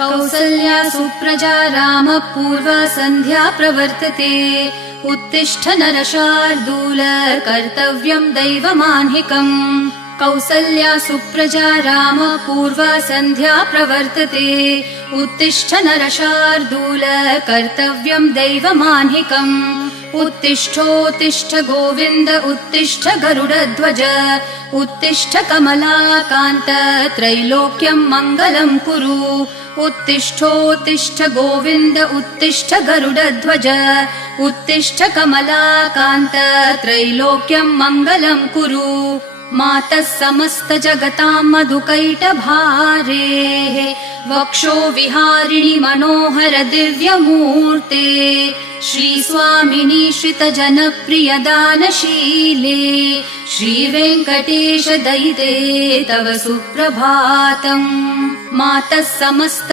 कौसल्या सुप्रजा रामः पूर्वा सन्ध्या प्रवर्तते। उत्तिष्ठ नरशार्दूल कर्तव्यं दैवमान्हिकम्। कौसल्या सुप्रजा रामः पूर्वा सन्ध्या प्रवर्तते। उत्तिष्ठ नरशार्दूल कर्तव्यं दैवमान्हिकम्। उत्तिष्ठोत्तिष्ठ गोविन्द उत्तिष्ठ गरुडध्वज। उत्तिष्ठ कमलाकान्त त्रैलोक्यं मङ्गलं कुरु। उत्तिष्ठोत्तिष्ठ गोविन्द उत्तिष्ठ गरुडध्वज। उत्तिष्ठ कमलाकान्त त्रैलोक्यं मङ्गलं कुरु। मातः समस्त जगतां मधुकैटभारेः वक्षो विहारिणि मनोहर दिव्यमूर्ते। श्रीस्वामिनि श्रितजनप्रिय दानशीले श्रीवेङ्कटेश दयिते तव सुप्रभातम्। मातः समस्त